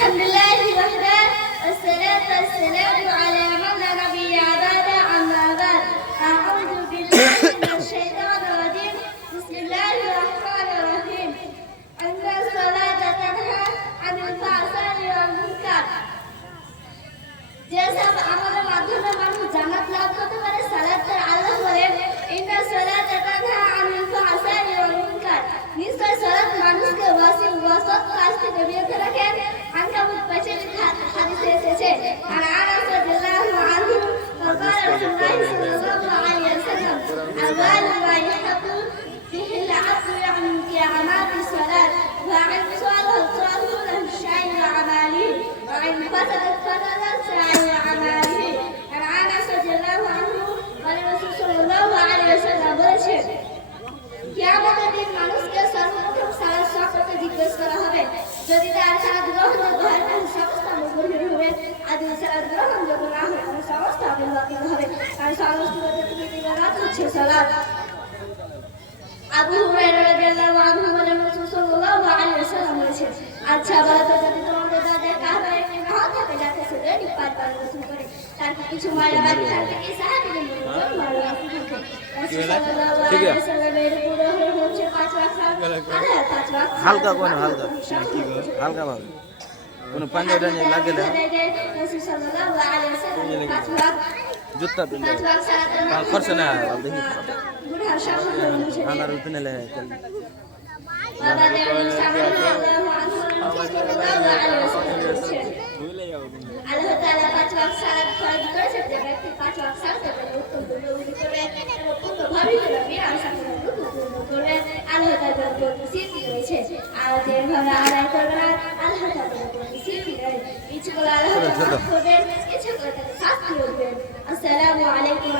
الحمد لله وحده والصلاة والسلام على من لا نبي بعده أما بعد أعوذ بالله من الشيطان الرجيم بسم الله الرحمن الرحيم أن الصلاة تنهى عن الفحشاء والمنكر যেসব আমাদের মাধ্যমে মানুষ জান্নাত লাভ করতে পারে সালাত তার আল্লাহ বলেন ইন্না সালাতা তানহা আনিল ফাহশাই ওয়াল মুনকার নিশ্চয় সালাত মানুষকে ওয়াসত কাজ থেকে বিরত রাখে আনকাবুত 65 হাদিসে এসেছে আর আনাস রাদিয়াল্লাহু আনহু قال رسول الله صلى الله عليه وسلم أول ما يحب به العبد يعني كعمات الصلاة وعن صلاة له الشيء وعماله وعن فترة سعي وعماله عن أنس رضي الله عنه قال الرسول صلى الله عليه وسلم বলেছেন কিয়ামতের দিন মানুষকে সর্বপ্রথম সালাত সম্পর্কে জিজ্ঞেস করা হবে যদি তার সালাত গ্রহণযোগ্য হয় তাহলে সমস্ত আমল গ্রহণ হবে আর যদি সালাত গ্রহণযোগ্য না হয় তাহলে সমস্ত আমল বাতিল হবে আর সমস্ত বিধান হচ্ছে সালাত আবু হুরায়রা রাদিয়াল্লাহু আনহু বলেন রাসূল সাল্লাল্লাহু আলাইহি ওয়াসাল্লাম বলেছেন আচ্ছা বলো তো যদি তোমাদের দাদা কাহবা একটি নাও থাকে যাতে সে রেডি পার গোসল করে তার কিছু ময়লা বাকি থাকে কি সাহাবীদের মধ্যে ময়লা বাকি থাকে রাসূল সাল্লাল্লাহু আলাইহি ওয়াসাল্লামের পুরো হচ্ছে 5 ওয়াক্ত সালাত 5 ওয়াক্ত হালকা কোন হালকা হালকা ভাবে কোন পানি ওটা নিয়ে লাগে না রাসূল সাল্লাল্লাহু আলাইহি ওয়াসাল্লাম 5 ওয়াক্ত জুতা পিন 5 ওয়াক্ত সালাত খরচ না দেখি বুড়া সামনে বসে খানার উঠনে লে চল আল্লাহ তাআলা 5 ওয়াক্ত সালাত ফরজ করেছেন যে ব্যক্তি 5 ওয়াক্ত সালাত করে উত্তম পূর্ণ করবে এবং পূর্ণভাবে করবে আশা করি পূর্ণ করবে আল্লাহ তাআলার প্রতি স্মৃতি রয়েছে আর যেভাবে আদায় করবে আল্লাহ তাআলার প্রতি স্মৃতি রয়েছে ইচ্ছে করে আল্লাহ তাআলা করবেন ইচ্ছে করে তাকে শাস্তি দেবেন আসসালামু আলাইকুম